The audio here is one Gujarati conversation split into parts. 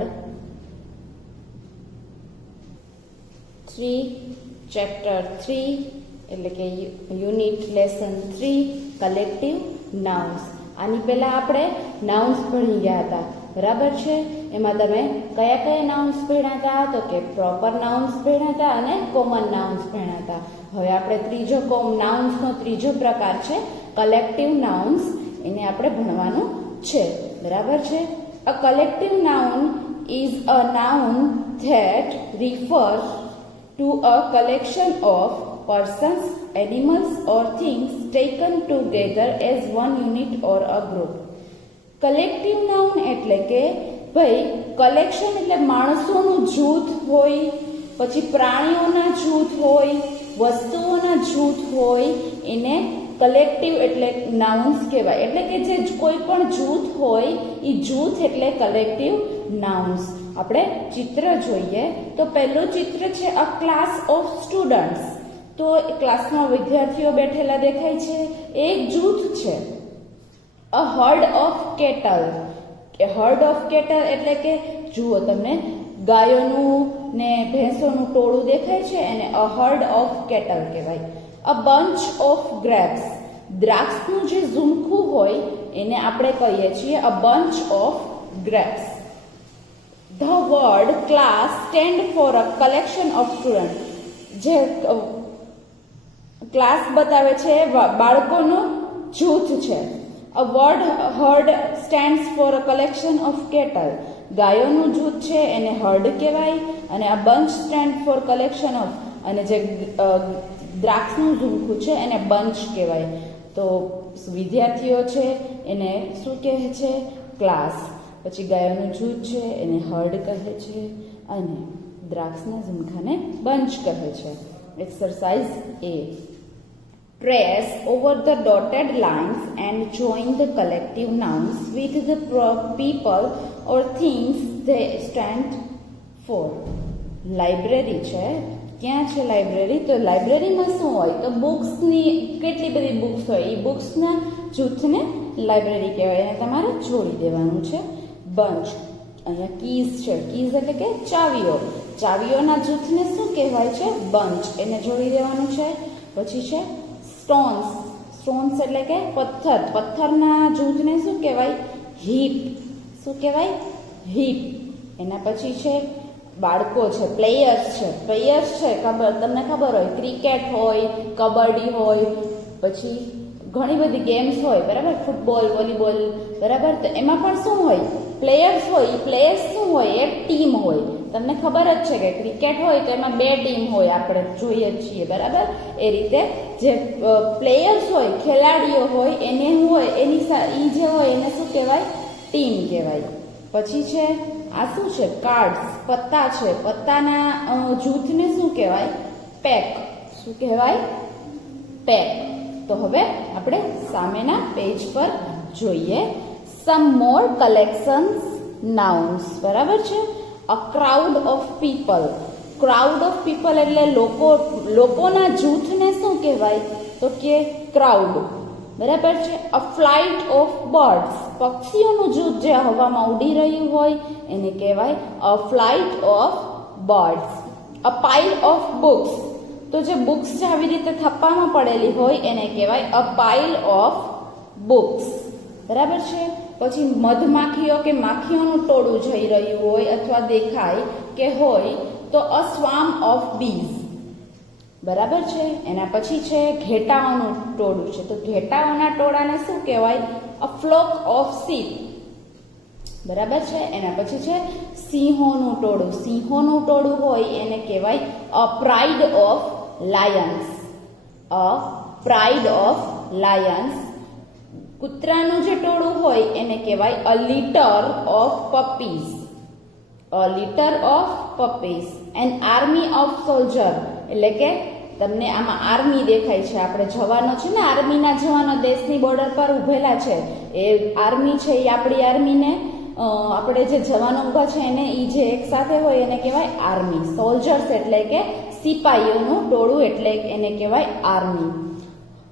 Third, 3 chapter 3 એટલે કે યુનિટ લેસન 3 કલેક્ટિવ નાઉન્સ. આની પહેલા આપણે નાઉન્સ ભણી ગયા હતા, બરાબર છે. એમાં તમે કયા કયા નાઉન્સ ભણ્યા હતા? તો કે પ્રોપર નાઉન્સ ભણ્યા હતા અને કોમન નાઉન્સ ભણ્યા હતા. હવે આપણે નાઉન્સનો ત્રીજો પ્રકાર છે કલેક્ટિવ નાઉન્સ, એને આપણે ભણવાનું છે, બરાબર છે. A collective noun is a noun that refers to a collection of persons, animals or things taken together as one unit or a group. Collective noun એટલે કે ભાઈ કલેક્શન એટલે માણસોનું જૂથ હોય, પછી પ્રાણીઓના જૂથ હોય, વસ્તુઓના જૂથ હોય, એને કલેક્ટિવ એટલે નાઉન્સ કહેવાય. એટલે કે જે કોઈ પણ જૂથ હોય એ જૂથ એટલે કલેક્ટિવ નાઉન્સ. આપણે ચિત્ર જોઈએ તો પહેલું ચિત્ર છે અ ક્લાસ ઓફ સ્ટુડન્ટ્સ. તો ક્લાસમાં વિદ્યાર્થીઓ બેઠેલા દેખાય છે, એક જૂથ છે. A herd of cattle. Herd of cattle એટલે કે જુઓ તમને ગાયોનું ને ભેંસોનું ટોળું દેખાય છે, એને અ હર્ડ ઓફ કેટલ કહેવાય. A bunch of grapes. દ્રાક્ષનું જે ઝુમખું હોય એને આપણે કહીએ છીએ a bunch of grapes. The word class stand for a collection of students. જે ક્લાસ બતાવે છે બાળકોનું જૂથ છે. A word herd stands for a collection of cattle. ગાયોનું જૂથ છે એને હર્ડ કહેવાય, અને a bunch stand for collection of, અને જે દ્રાક્ષનું ઝુમખું છે એને બંચ કહેવાય. તો વિદ્યાર્થીઓ છે એને શું કહે છે? ક્લાસ. પછી ગાયોનું જૂથ છે એને હર્ડ કહે છે, અને દ્રાક્ષના ઝુમખાને બંચ કહે છે. Exercise A. Trace over the dotted lines and join the collective nouns with the people or things they stand for. Library છે. ક્યાં છે લાઇબ્રેરી? તો લાઇબ્રેરીમાં શું હોય? તો બુક્સની કેટલી બધી બુક્સ હોય, એ બુક્સના જૂથને લાઇબ્રેરી કહેવાય. એને તમારે જોડી દેવાનું છે. બંચ. અહીંયા કીઝ છે. કીઝ એટલે કે ચાવીઓ. ચાવીઓના જૂથને શું કહેવાય છે? બંચ. એને જોડી દેવાનું છે. પછી છે સ્ટોન્સ. સ્ટોન્સ એટલે કે પથ્થર. પથ્થરના જૂથને શું કહેવાય? હીપ. શું કહેવાય? હીપ. એના પછી છે બાળકો છે, પ્લેયર્સ છે. પ્લેયર્સ છે તમને ખબર હોય, ક્રિકેટ હોય, કબડ્ડી હોય, પછી ઘણી બધી ગેમ્સ હોય, બરાબર, ફૂટબોલ, વોલીબોલ, બરાબર. તો એમાં પણ શું હોય? પ્લેયર્સ હોય. પ્લેયર્સ શું હોય? એક ટીમ હોય. તમને ખબર જ છે કે ક્રિકેટ હોય તો એમાં 2 ટીમ હોય, આપણે જોઈએ જ છીએ, બરાબર. એ રીતે જે પ્લેયર્સ હોય, ખેલાડીઓ હોય, એને શું હોય? એની જે હોય એને શું કહેવાય? ટીમ કહેવાય. પછી છે આ શું છે? કાર્ડ્સ. પત્તા છે. પત્તાના જૂથને શું કહેવાય? પેક. શું કહેવાય? પેક. તો હવે આપણે સામેના પેજ પર જોઈએ. સમ મોર કલેક્શન્સ નાઉન્સ, બરાબર છે. A crowd of people. Crowd of people એટલે લોકોના જૂથને શું કહેવાય? તો કે ક્રાઉડ, બરાબર છે. A flight of birds. પક્ષીઓનું જૂથ જે હવામાં ઉડી રહ્યું હોય એને કહેવાય a flight of birds. A pile of books. તો જે બુક્સ જે આવી રીતે થપ્પામાં પડેલી હોય એને કહેવાય અ પાઇલ ઓફ બુક્સ, બરાબર છે. પછી મધમાખીઓ કે માખીઓનું ટોળું જઈ રહ્યું હોય અથવા દેખાય કે હોય તો અ સ્વામ ઓફ બીઝ, બરાબર છે. એના પછી છે ઘેટાઓનું ટોળું છે. તો ઘેટાઓના ટોળાને શું કહેવાય? અ ફ્લોક ઓફ શીપ, બરાબર છે. એના પછી છે સિંહોનું ટોળું. સિંહોનું ટોળું હોય એને કહેવાય a pride of lions. A pride of lions. કૂતરાનું જે ટોળું હોય એને કહેવાય a litter of puppies. A litter of puppies. An army of soldier એટલે કે તમને આમાં આર્મી દેખાય છે, આપણે જવાનો છે ને, આર્મીના જવાનો દેશની બોર્ડર પર ઉભેલા છે, એ આર્મી છે. એ આપણી આર્મીને આપણે જે જવાનો ઊભા છે એને એ જે એક સાથે હોય એને કહેવાય આર્મી. સોલ્જર્સ એટલે કે સિપાહીઓનું ટોળું એટલે એને કહેવાય આર્મી.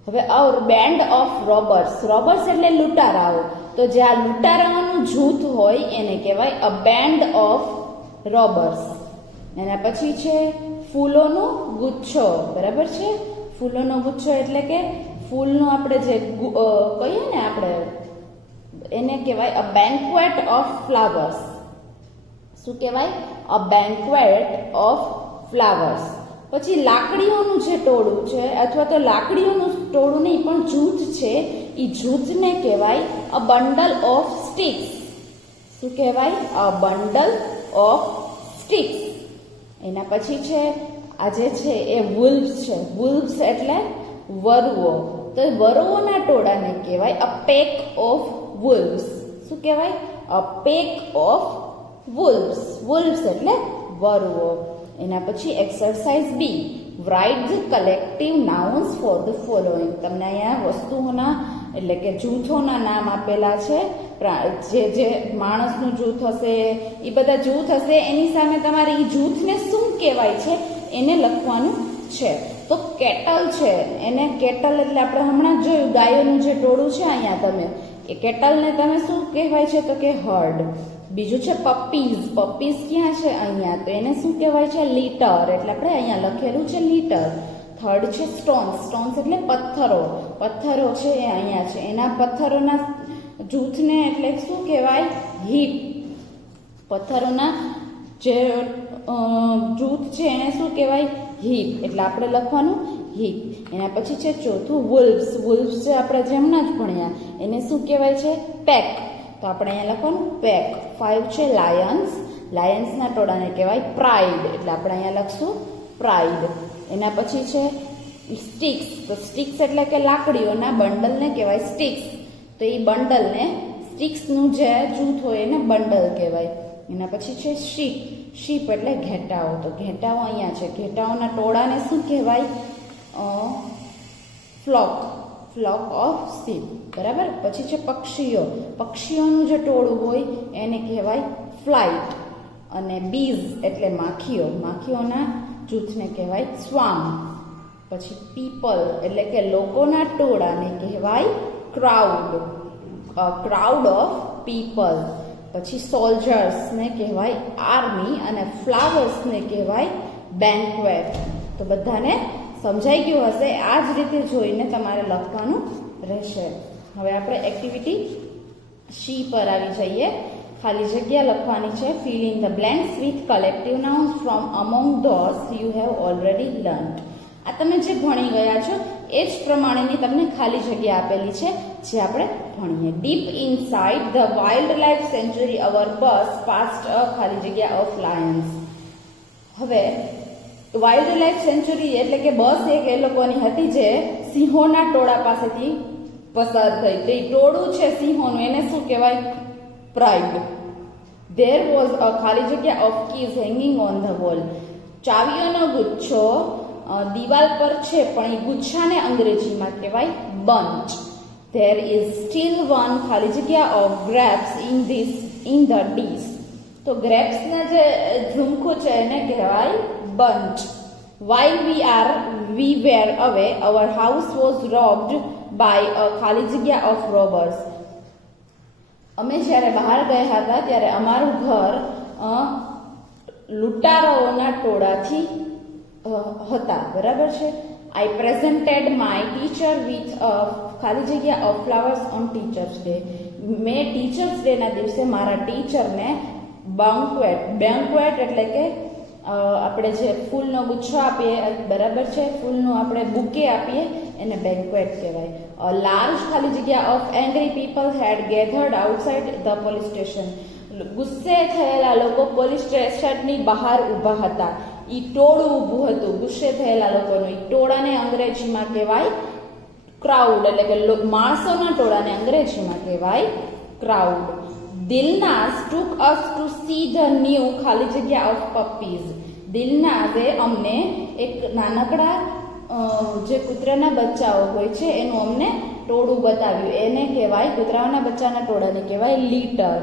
હવે બેન્ડ ઓફ રોબર્સ. રોબર્સ એટલે લૂંટારાઓ. તો જે આ લૂંટારાઓનું જૂથ હોય એને કહેવાય અ બેન્ડ ઓફ રોબર્સ. એના પછી છે ફૂલોનો ગુચ્છો. બરાબર છે? ફૂલોનો ગુચ્છો એટલે કે ફૂલનો આપણે જે કહીએ ને આપણે એને કહેવાય અ બેન્ક્વેટ ઓફ ફ્લાવર્સ. શું કહેવાય? અ બેન્ક્વેટ ઓફ ફ્લાવર્સ. પછી લાકડીઓનું જે ટોળું છે અથવા તો લાકડીઓનું ટોળું નહીં પણ જૂથ છે એ જૂથને કહેવાય અ બંડલ ઓફ સ્ટિક્સ. શું કહેવાય? અ બંડલ ઓફ સ્ટિક્સ. એના પછી છે આ જે છે એ વુલ્વ્સ છે. વુલ્વ્સ એટલે વરુઓ. તો વરુઓના ટોળાને કહેવાય અ પેક ઓફ વુલ્વ્સ. શું કહેવાય? અ પેક ઓફ વુલ્વ્સ. વુલ્વ્સ એટલે વરુઓ. એના પછી exercise B, write the collective nouns for the following. તમને અહીંયા વસ્તુઓના એટલે કે જૂથોના નામ આપેલા છે. જે માણસનું જૂથ હશે એ બધા જૂથ હશે એની સામે તમારે એ જૂથને શું કહેવાય છે એને લખવાનું છે. તો કેટલ છે એને કેટલ એટલે આપણે હમણાં જોયું ગાયોનું જે ટોળું છે અહીંયા તમે એ કેટલને તમે શું કહેવાય છે તો કે હર્ડ. બીજું છે પપ્પીઝ. પપ્પીઝ ક્યાં છે? અહીંયા. તો એને શું કહેવાય છે? લીટર. એટલે આપણે અહીંયા લખેલું છે લીટર. થર્ડ છે સ્ટોન્સ. સ્ટોન્સ એટલે પથ્થરો. પથ્થરો છે એ અહીંયા છે. એના પથ્થરોના જૂથને એટલે શું કહેવાય? હીપ. પથ્થરોના જે જૂથ છે એને શું કહેવાય? હીપ. એટલે આપણે લખવાનું હીપ. એના પછી છે ચોથું વુલ્વ્સ. વુલ્વ્સ છે આપણે જેમના જ ભણ્યા એને શું કહેવાય છે? પેક. તો આપણે અહીંયા લખવાનું પેક. 5 છે લાયન્સ. લાયન્સના ટોળાને કહેવાય પ્રાઇડ. એટલે આપણે અહીંયા લખશું પ્રાઇડ. એના પછી છે સ્ટિક્સ. તો સ્ટિક્સ એટલે કે લાકડીઓના બંડલને કહેવાય સ્ટિક્સ. તો એ બંડલને સ્ટિક્સનું જે જૂથ હોય એને બંડલ કહેવાય. એના પછી છે શીપ. શીપ એટલે ઘેટાઓ. તો ઘેટાઓ અહીંયા છે. ઘેટાઓના ટોળાને શું કહેવાય? ફ્લોક. Flock of sheep. બરાબર. પછી છે પક્ષીઓ. પક્ષીઓનું જે ટોળું હોય એને કહેવાય ફ્લાઇટ. અને બીઝ એટલે માખીઓ. માખીઓના જૂથને કહેવાય સ્વામ. પછી પીપલ એટલે કે લોકોના ટોળાને કહેવાય ક્રાઉડ. Crowd of people. પછી સોલ્જર્સને કહેવાય આર્મી અને ફ્લાવર્સને કહેવાય બેન્ક્વેટ. તો બધાને સમજાઈ ગયું હશે. આ જ રીતે જોઈને તમારે લખવાનું રહેશે. હવે આપણે એક્ટિવિટી સી પર આવી જઈએ. ખાલી જગ્યા લખવાની છે. Fill in the blanks with collective nouns from among those you have already learned. આ તમે જે ભણી ગયા છો એ જ પ્રમાણેની તમને ખાલી જગ્યા આપેલી છે જે આપણે ભણીએ. Deep inside the wild life sanctuary our bus passed a ખાલી જગ્યા ઓફ લાયન્સ. હવે વાઇલ્ડ લાઇફ સેન્ચુરી એટલે કે બસ એક એ લોકોની હતી જે સિંહોના ટોળા પાસેથી પસાર થઈ. તે ટોળું છે સિંહોનું એને શું કહેવાય? પ્રાઇડ. ધેર વોઝ અ ખાલી જગ્યા of keys hanging on the wall. ચાવીઓનો ગુચ્છો દિવાલ પર છે પણ એ ગુચ્છાને અંગ્રેજીમાં કહેવાય bunch. There is still one ખાલી જગ્યા of grapes in the dish. તો ગ્રેપ્સના જે ઝુમખું છે એને કહેવાય bunch. While we were away, our house was robbed by a ખાલી જગ્યા of robbers. અમે જ્યારે બહાર ગયા હતા ત્યારે અમારું ઘર લૂંટારાઓના ટોળાથી હતા. બરાબર છે. I presented my teacher with a ખાલી જગ્યા of flowers on Teachers Day. મેં ટીચર્સ ડેના દિવસે મારા ટીચરને બેન્ક્વેટ એટલે કે આપણે જે ફૂલનો ગુચ્છો આપીએ બરાબર છે ફૂલનું આપણે બુકે આપીએ એને બેન્ક્વેટ કહેવાય. લાર્જ ખાલી જગ્યા of angry people had gathered outside the police station. ગુસ્સે થયેલા લોકો પોલીસ સ્ટેશનની બહાર ઊભા હતા. ઈ ટોળું ઊભું હતું ગુસ્સે થયેલા લોકોનું. ઈ ટોળાને અંગ્રેજીમાં કહેવાય ક્રાઉડ. એટલે કે માણસોના ટોળાને અંગ્રેજીમાં કહેવાય crowd. દિલનાઝ took us to see the new ખાલી જગ્યા of puppies. દિલનાઝે અમને એક નાનકડા જે કૂતરાના બચ્ચાઓ હોય છે એનું અમને ટોળું બતાવ્યું. એને કહેવાય કૂતરાના બચ્ચાના ટોળાને કહેવાય લીટર.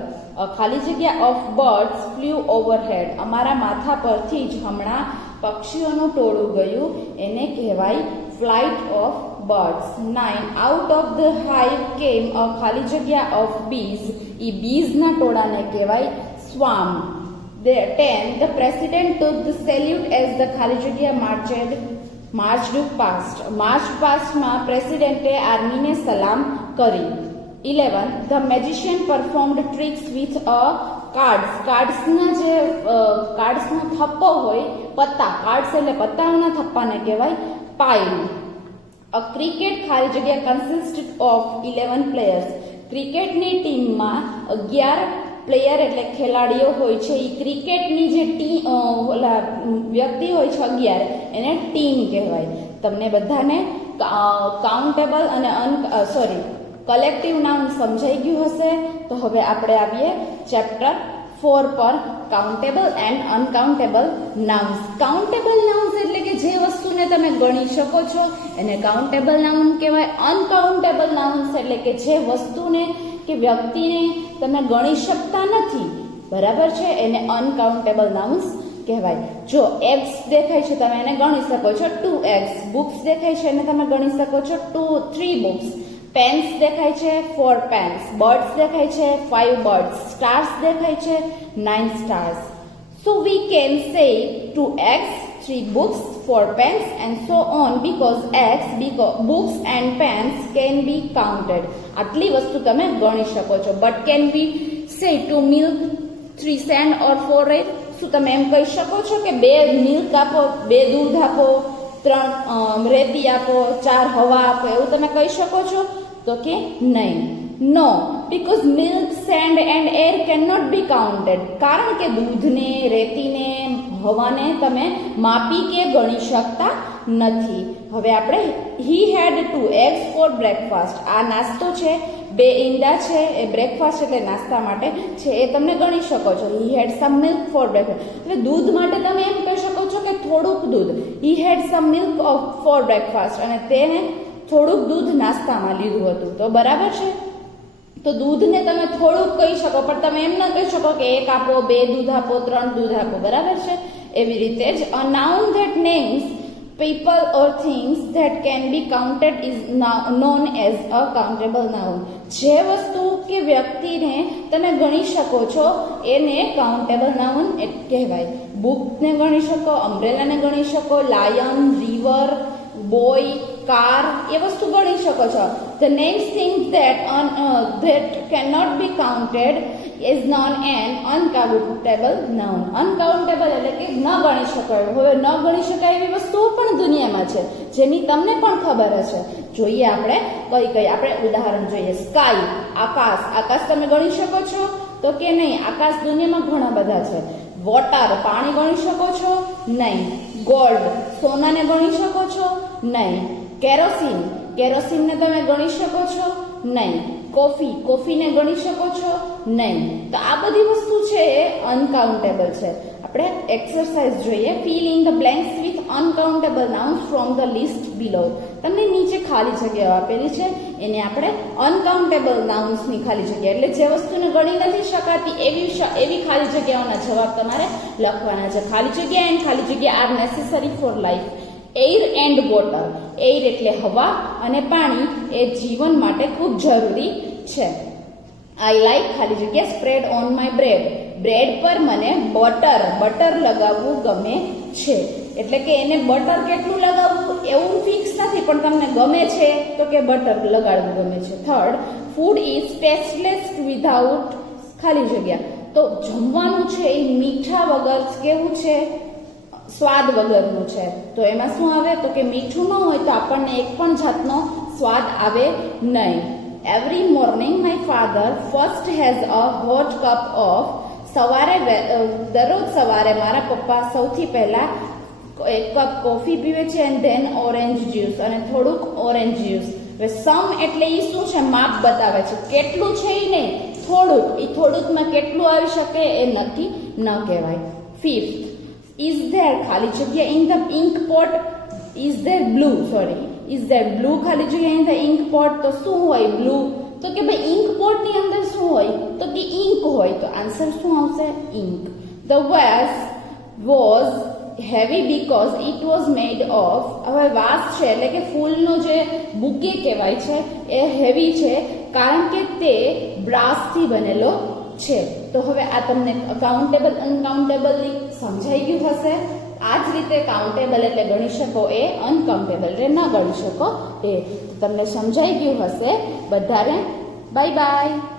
ખાલી જગ્યા ઓફ બર્ડ્સ ફ્લ્યુ ઓવરહેડ. અમારા માથા પરથી જ હમણાં પક્ષીઓનું ટોળું ગયું એને કહેવાય flight of birds. 9. Out of the hive came a ખાલી જગ્યા of bees. એ bees ના ટોળાને કહેવાય swarm. 10. The president took the salute as the ખાલી જગ્યા marched past. Marched past માં પ્રેસિડેન્ટે આર્મીને સલામ કરી. 11. The magician performed tricks with a cards. કાર્ડ્સના જે કાર્ડ્સનો થપ્પો હોય પત્તા, કાર્ડ્સ એટલે પત્તાઓના થપ્પાને કહેવાય પાઇલ. A cricket ખાલી જગ્યા consisted of 11 players. ક્રિકેટની ટીમમાં 11 પ્લેયર એટલે ખેલાડીઓ હોય છે. એ ક્રિકેટની જે વ્યક્તિ હોય છે 11 એને ટીમ કહેવાય. તમને બધાને કાઉન્ટેબલ અને કલેક્ટિવ નાઉન સમજાઈ ગયું હશે. તો હવે આપણે આવીએ ચેપ્ટર 4 પર, countable and uncountable nouns. Countable nouns એટલે કે જે વસ્તુને તમે ગણી શકો છો એને કાઉન્ટેબલ નાઉન કહેવાય. અનકાઉન્ટેબલ નાઉન્સ એટલે કે જે વસ્તુને કે વ્યક્તિને તમે ગણી શકતા નથી, બરાબર છે, એને અનકાઉન્ટેબલ નાઉન્સ કહેવાય. જો એગ્સ દેખાય છે તમે એને ગણી શકો છો 2 eggs. બુક્સ દેખાય છે એને તમે ગણી શકો છો 3 books. પેન્સ દેખાય છે 4 pens. બર્ડ્સ દેખાય છે 5 birds. સ્ટાર્સ દેખાય છે 9 stars. So we can say 2 eggs, 3 books, 4 pens and so on because books and pens can be counted. આટલી વસ્તુ તમે ગણી શકો છો. But can we say 2 milk, 3 sand or 4 rain? શું તમે એમ કહી શકો છો કે 2 મિલ્ક આપો, 2 દૂધ આપો, 3 રેતી આપો, 4 હવા આપો, એવું તમે કહી શકો છો? તો કે નહીં. નો, because milk, sand and air cannot be counted. કારણ કે દૂધને, રેતીને, હવાને તમે માપી કે ગણી શકતા નથી. હવે આપણે he had 2 eggs for breakfast. આ નાસ્તો છે, 2 ઈંડા છે, એ બ્રેકફાસ્ટ એટલે નાસ્તા માટે છે, એ તમે ગણી શકો છો. he had some milk for breakfast. એટલે દૂધ માટે તમે એમ કહી શકો છો કે થોડુંક દૂધ. he had some milk for breakfast. અને તેને થોડુંક દૂધ નાસ્તામાં લીધું હતું. તો બરાબર છે. તો દૂધને તમે થોડુંક કહી શકો, પણ તમે એમ ન કહી શકો કે 1 આપો, 2 દૂધ આપો, 3 દૂધ આપો, બરાબર છે. એવી રીતે જ a noun that names people or things that can be counted is known as a countable noun. જે વસ્તુ કે વ્યક્તિને તમે ગણી શકો છો એને કાઉન્ટેબલ નાઉન કહેવાય. બુકને ગણી શકો, અમ્બ્રેલાને ગણી શકો, લાયન, રિવર, બોય, કાર, એ વસ્તુ ગણી શકો છો. The names things that cannot be counted is known an uncountable noun. Uncountable એટલે કે ન ગણી શકાય. હવે ન ગણી શકાય એવી વસ્તુઓ પણ દુનિયામાં છે જેની તમને પણ ખબર હશે. જોઈએ આપણે કઈ આપણે ઉદાહરણ જોઈએ. સ્કાય, આકાશ. આકાશ તમે ગણી શકો છો? તો કે નહીં. આકાશ દુનિયામાં ઘણા બધા છે. વોટર, પાણી ગણી શકો છો? નહીં. ગોલ્ડ, સોનાને ગણી શકો છો? નહીં. કેરોસીન, કેરોસીનને તમે ગણી શકો છો? નહીં. કોફીને ગણી શકો છો? નહીં. તો આ બધી વસ્તુ છે એ અનકાઉન્ટેબલ છે. આપણે એક્સરસાઇઝ જોઈએ. Fill in the blanks with uncountable nouns from the list below. તમને નીચે ખાલી જગ્યાઓ આપેલી છે, એને આપણે અનકાઉન્ટેબલ નાઉન્સની ખાલી જગ્યા એટલે જે વસ્તુને ગણી નથી શકાતી એવી ખાલી જગ્યાઓના જવાબ તમારે લખવાના છે. ખાલી જગ્યા એન્ડ ખાલી જગ્યા are necessary for life. Air and water. Air એટલે હવા અને પાણી એ જીવન માટે ખૂબ જરૂરી છે. આઈ લાઈક ખાલી જગ્યા spread on my bread. Bread પર મને બટર લગાવવું ગમે છે. એટલે કે એને બટર કેટલું લગાવવું એવું ફિક્સ નથી, પણ તમને ગમે છે તો કે બટર લગાડવું ગમે છે. 3rd, food is tasteless without ખાલી જગ્યા. તો જમવાનું છે એ મીઠા વગર કેવું છે? સ્વાદ વગરનું છે. તો એમાં શું આવે? તો કે મીઠું ન હોય તો આપણને એક પણ જાતનો સ્વાદ આવે નહીં. Every morning my father first has a hot cup of. દરરોજ સવારે મારા પપ્પા સૌથી પહેલા 1 કપ કોફી પીવે છે એન્ડ ધેન ઓરેન્જ જ્યુસ, અને થોડુંક ઓરેન્જ જ્યુસ. હવે સમ એટલે એ શું છે? માપ બતાવે છે. કેટલું છે એ નહીં, થોડુંક. એ થોડુંકમાં કેટલું આવી શકે એ નક્કી ન કહેવાય. 5th, is there ખાલી જગ્યા in the ink pot. is there blue ખાલી જગ્યા ઇન ધ ઇન્ક પોટ. તો શું હોય બ્લુ? તો કે ભાઈ ઇન્ક પોટ ની અંદર શું હોય? તો કે ઇન્ક હોય. તો આન્સર શું આવશે? Ink. The vase was heavy because it was made of, હવે વાસ છે એટલે કે ફૂલનો જે બુકે કહેવાય છે એ હેવી છે કારણ કે તે બ્રાસથી બનેલો છે. તો હવે આ તમને કાઉન્ટેબલ અનકાઉન્ટેબલની સમજાઈ ગયું હશે. આ જ રીતે કાઉન્ટેબલ એટલે ગણી શકો એ, અનકાઉન્ટેબલ એટલે ન ગણી શકો એ. તમને સમજાઈ ગયું હશે બધાને. Bye bye.